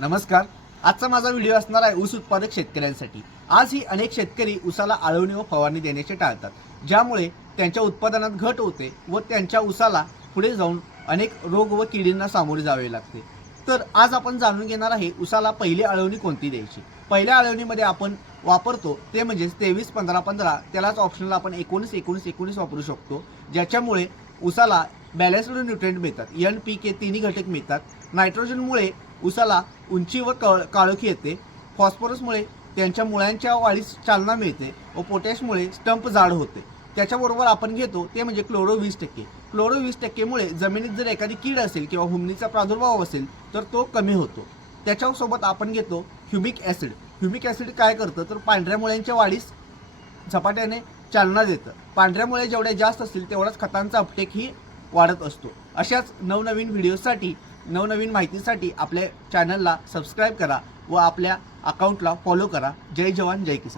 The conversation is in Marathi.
नमस्कार. आजचा माझा व्हिडिओ असणार आहे ऊस उत्पादक शेतकऱ्यांसाठी. आज ही अनेक शेतकरी ऊसाला आळवणी व फवारणी देण्याचे टाळतात, ज्यामुळे त्यांच्या उत्पादनात घट होते व त्यांच्या ऊसाला पुढे जाऊन अनेक रोग व किडींना सामोरे जावे लागते. तर आज आपण जाणून घेणार आहे ऊसाला पहिली आळवणी कोणती द्यायची. पहिल्या आळवणीमध्ये आपण वापरतो ते म्हणजे 23-15-15, त्यालाच ऑप्शनला आपण 19-19-19 वापरू शकतो, ज्याच्यामुळे ऊसाला बॅलन्स्ड न्यूट्रिएंट मिळतात. NPK तिन्ही घटक मिळतात. नायट्रोजनमुळे ऊसाला उंची व काळोखी येते. फॉस्फरसमुळे त्यांच्या मुळांच्या वाढीस चालना मिळते व पोटॅशमुळे स्टंप जाड होते. त्याच्याबरोबर आपण घेतो ते म्हणजे क्लोरो 20%. क्लोरो 20%मुळे जमिनीत जर एखादी कीड असेल किंवा हुमणीचा प्रादुर्भाव असेल तर तो कमी होतो. त्याच्यासोबत आपण घेतो ह्युमिक ॲसिड. ह्युमिक ॲसिड काय करतं तर पांढऱ्या मुळ्यांच्या वाढीस झपाट्याने चालना देतं. पांढऱ्या मुळे जेवढ्या जास्त असतील तेवढाच खतांचा अपटेकही वाढत असतो. अशाच नवनवीन व्हिडिओसाठी, नवनवीन माहितीसाठी आपल्या चॅनलला सबस्क्राईब करा व आपल्या अकाउंटला फॉलो करा. जय जवान जय किसान.